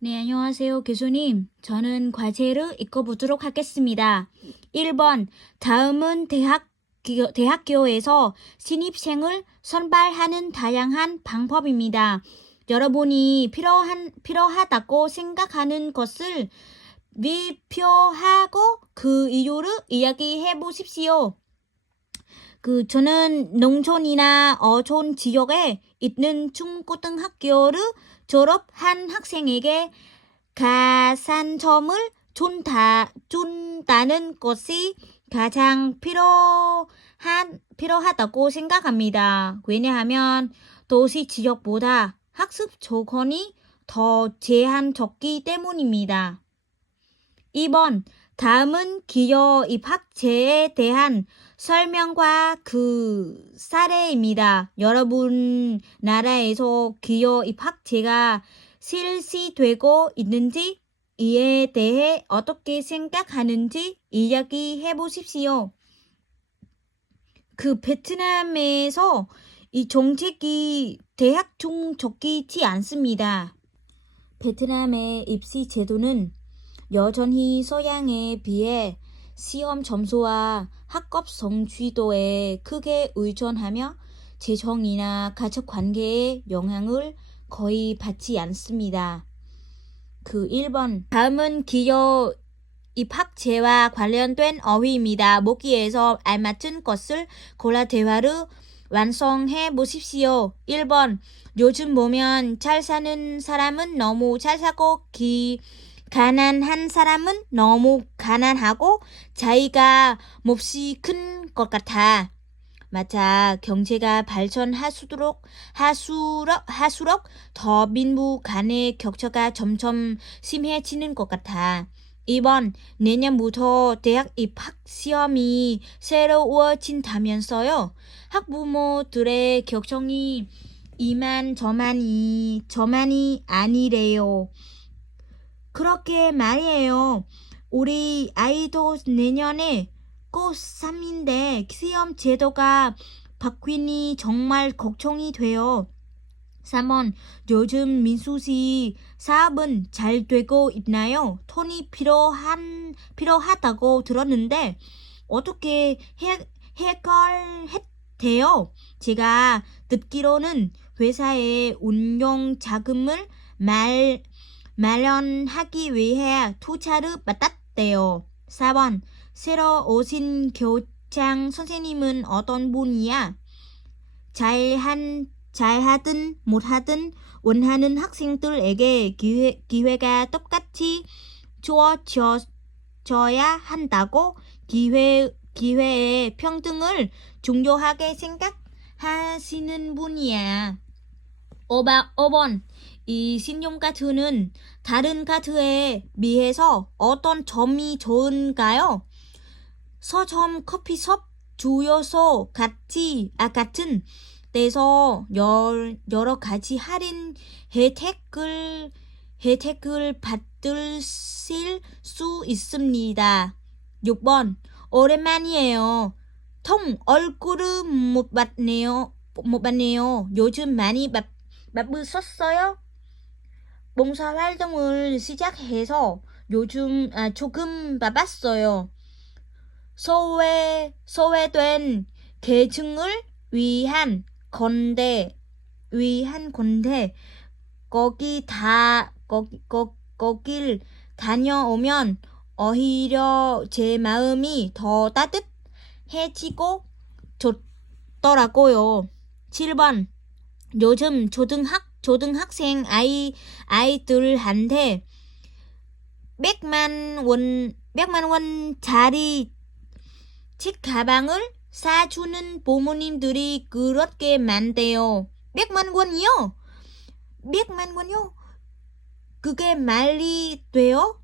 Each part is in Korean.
네, 안녕하세요, 교수님. 저는 과제를 읽어보도록 하겠습니다. 1번, 다음은 대학교에서 신입생을 선발하는 다양한 방법입니다. 여러분이 필요하다고 생각하는 것을 비표하고 그 이유를 이야기해 보십시오. 저는 농촌이나 어촌 지역에 있는 중고등학교를 졸업한 학생에게 가산점을 준다는 것이 가장 필요하다고 생각합니다. 왜냐하면 도시 지역보다 학습 조건이 더 제한적이기 때문입니다. 2번, 다음은 기여 입학제에 대한 설명과 그 사례입니다. 여러분 나라에서 기여 입학제가 실시되고 있는지 이에 대해 어떻게 생각하는지 이야기해 보십시오. 베트남에서 이 정책이 대학중적이지 않습니다. 베트남의 입시 제도는 여전히 서양에 비해 시험 점수와 학업 성취도에 크게 의존하며 재정이나 가족 관계에 영향을 거의 받지 않습니다. 1번. 다음은 기여 입학제와 관련된 어휘입니다. 보기에서 알맞은 것을 골라 대화를 완성해 보십시오. 1번. 요즘 보면 잘 사는 사람은 너무 잘 사고 가난한 사람은 너무 가난하고 차이가 몹시 큰 것 같아. 맞아. 경제가 발전할수록 더 민부 간의 격차가 점점 심해지는 것 같아. 2번, 내년부터 대학 입학 시험이 새로워진다면서요. 학부모들의 걱정이 저만이 아니래요. 그렇게 말이에요. 우리 아이도 내년에 고3인데 시험 제도가 바뀌니 정말 걱정이 돼요. 3번, 요즘 민수시 사업은 잘 되고 있나요? 돈이 필요하다고 들었는데 어떻게 해결했대요? 제가 듣기로는 회사의 운영 자금을 마련하기 위해 투자를 받았대요. 4번, 새로 오신 교장 선생님은 어떤 분이야? 잘하든 못하든 원하는 학생들에게 기회가 똑같이 주어져야 한다고 기회의 평등을 중요하게 생각하시는 분이야. 5번, 이 신용카드는 다른 카드에 비해서 어떤 점이 좋은가요? 서점, 커피숍, 주유소 같은 데서 여러 가지 할인 혜택을 받으실 수 있습니다. 6번, 오랜만이에요. 얼굴을 못 봤네요. 요즘 많이 바쁘셨어요? 봉사활동을 시작해서 요즘 조금 바빴어요. 소외된 계층을 위한 건데 거길 다녀오면 오히려 제 마음이 더 따뜻해지고 좋더라고요. 7번, 요즘 초등학생 아이들한테 100만 원짜리 책 가방을 사주는 부모님들이 그렇게 많대요. 100만 원이요? 100만 원요? 그게 말이 돼요?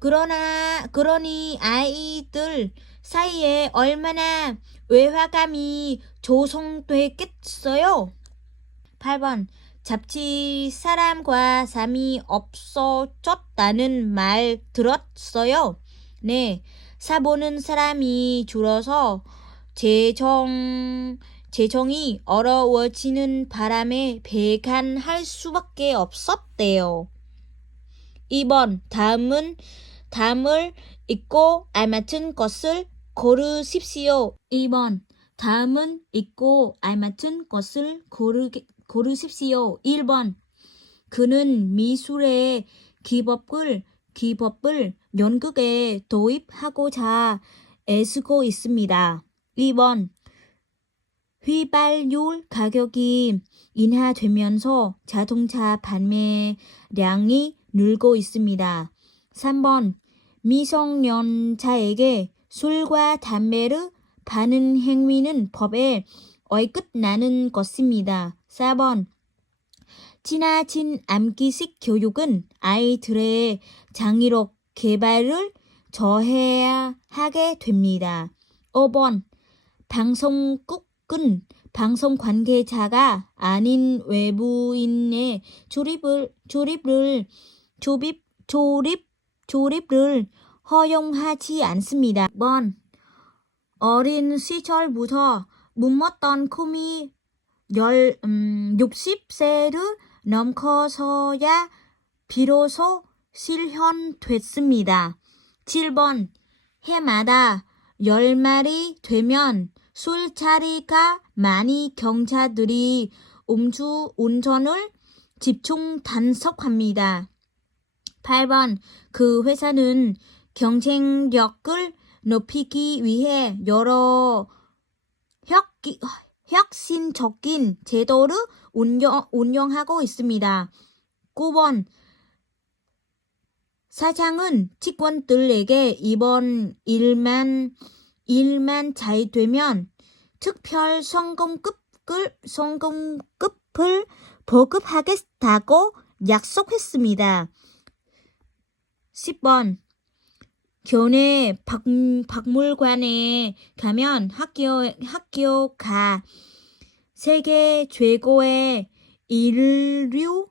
그러니 아이들 사이에 얼마나 외화감이 조성되겠어요? 8번, 잡지 사람과 삶이 없어졌다는 말 들었어요? 네, 사보는 사람이 줄어서 재정이 어려워지는 바람에 배관할 수밖에 없었대요. 2번 다음을 읽고 알맞은 것을 고르십시오. 2번 다음은 읽고 알맞은 것을 고르십시오. 1번 그는 미술의 기법을 연극에 도입하고자 애쓰고 있습니다. 2번 휘발유 가격이 인하되면서 자동차 판매량이 늘고 있습니다. 3번 미성년자에게 술과 담배를 파는 행위는 법에 어긋나는 것입니다. 4번 지나친 암기식 교육은 아이들의 장의력 개발을 저해야 하게 됩니다. 5번 방송국은 방송 관계자가 아닌 외부인의 조립을 허용하지 않습니다. 6번 어린 시절부터 묵었던 꿈이 60세를 넘고서야 비로소 실현됐습니다. 7번 해마다 열말이 되면 술자리가 많이 경찰들이 음주운전을 집중 단속합니다. 8번 그 회사는 경쟁력을 높이기 위해 여러 혁신적인 제도를 운영하고 있습니다. 9번 사장은 직원들에게 이번 일만 잘 되면 특별 성공급을 보급하겠다고 약속했습니다. 10번 교내 박물관에 가면 학교가 세계 최고의 이류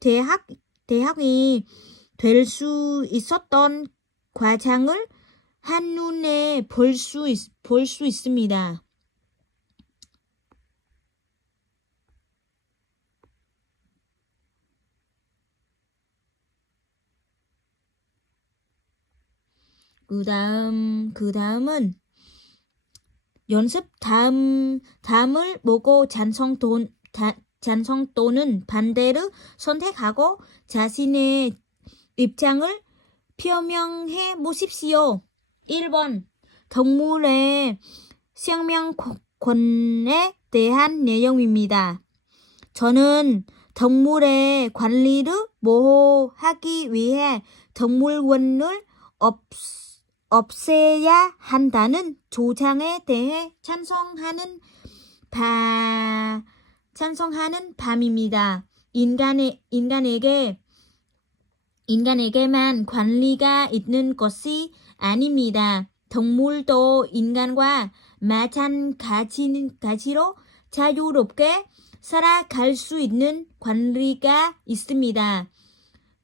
대학이 될 수 있었던 과정을 한눈에 볼 수 있습니다. 그 다음은 연습 다음을 보고 찬성 또는 반대를 선택하고 자신의 입장을 표명해 보십시오. 1번 동물의 생명권에 대한 내용입니다. 저는 동물의 권리를 보호하기 위해 동물원을 없애야 한다는 주장에 대해 찬성하는 밤입니다. 인간에게만 권리가 있는 것이 아닙니다. 동물도 인간과 마찬가지로 자유롭게 살아갈 수 있는 권리가 있습니다.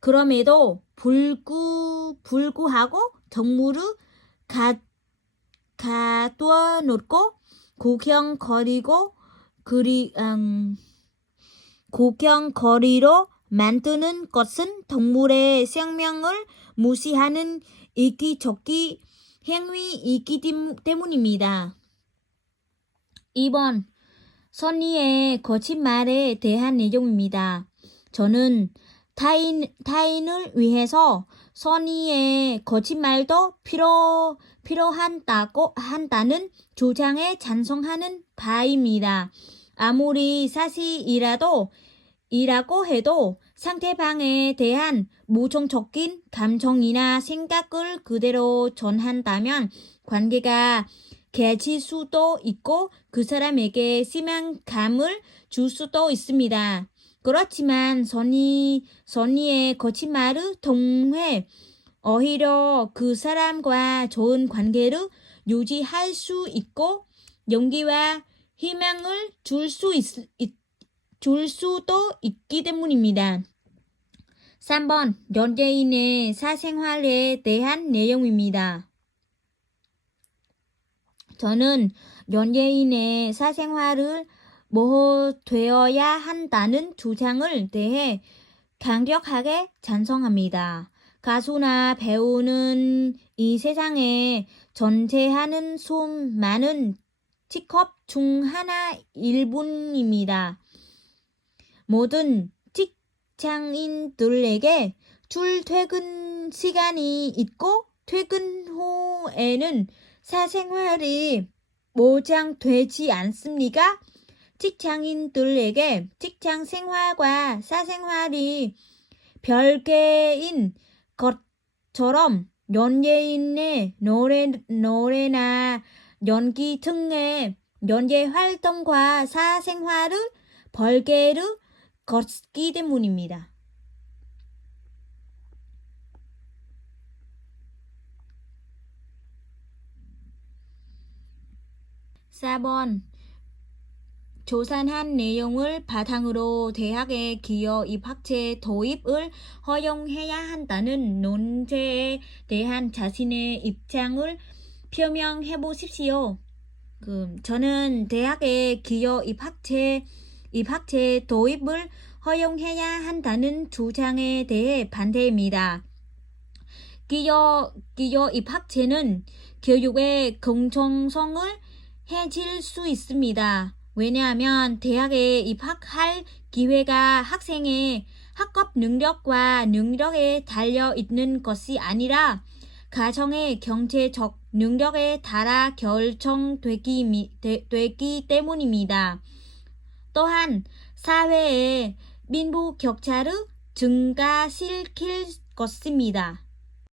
그럼에도 불구하고 동물을 가둬놓고 구경거리로 만드는 것은 동물의 생명을 무시하는 이기적인 행위이기 때문입니다. 2번 선의의 거짓말에 대한 내용입니다. 저는 타인을 위해서 선의의 거짓말도 한다는 주장에 찬성하는 바입니다. 아무리 사실이라고 해도 상대방에 대한 모종적인 감정이나 생각을 그대로 전한다면 관계가 개칠 수도 있고 그 사람에게 심한 감을 줄 수도 있습니다. 그렇지만 선의의 거짓말을 통해 오히려 그 사람과 좋은 관계를 유지할 수 있고 용기와 희망을 줄 수도 있기 때문입니다. 3번 연예인의 사생활에 대한 내용입니다. 저는 연예인의 사생활을 보호되어야 한다는 주장을 대해 강력하게 찬성합니다. 가수나 배우는 이 세상에 존재하는 수많은 직업 중 하나일 뿐입니다. 모든 직장인들에게 출퇴근 시간이 있고 퇴근 후에는 사생활이 보장되지 않습니까? 직장인들에게 직장 생활과 사생활이 별개인 것처럼 연예인의 노래나 연기 등의 연예 활동과 사생활을 별개로 걷기 때문입니다. 4번 조사한 내용을 바탕으로 대학의 기여 입학제 도입을 허용해야 한다는 논제에 대한 자신의 입장을 표명해 보십시오. 저는 대학의 기여 입학제 도입을 허용해야 한다는 주장에 대해 반대입니다. 기여 입학제는 교육의 공정성을 해칠 수 있습니다. 왜냐하면 대학에 입학할 기회가 학생의 학업 능력에 달려 있는 것이 아니라 가정의 경제적 능력에 따라 결정되기 때문입니다. 또한 사회의 빈부격차를 증가시킬 것입니다.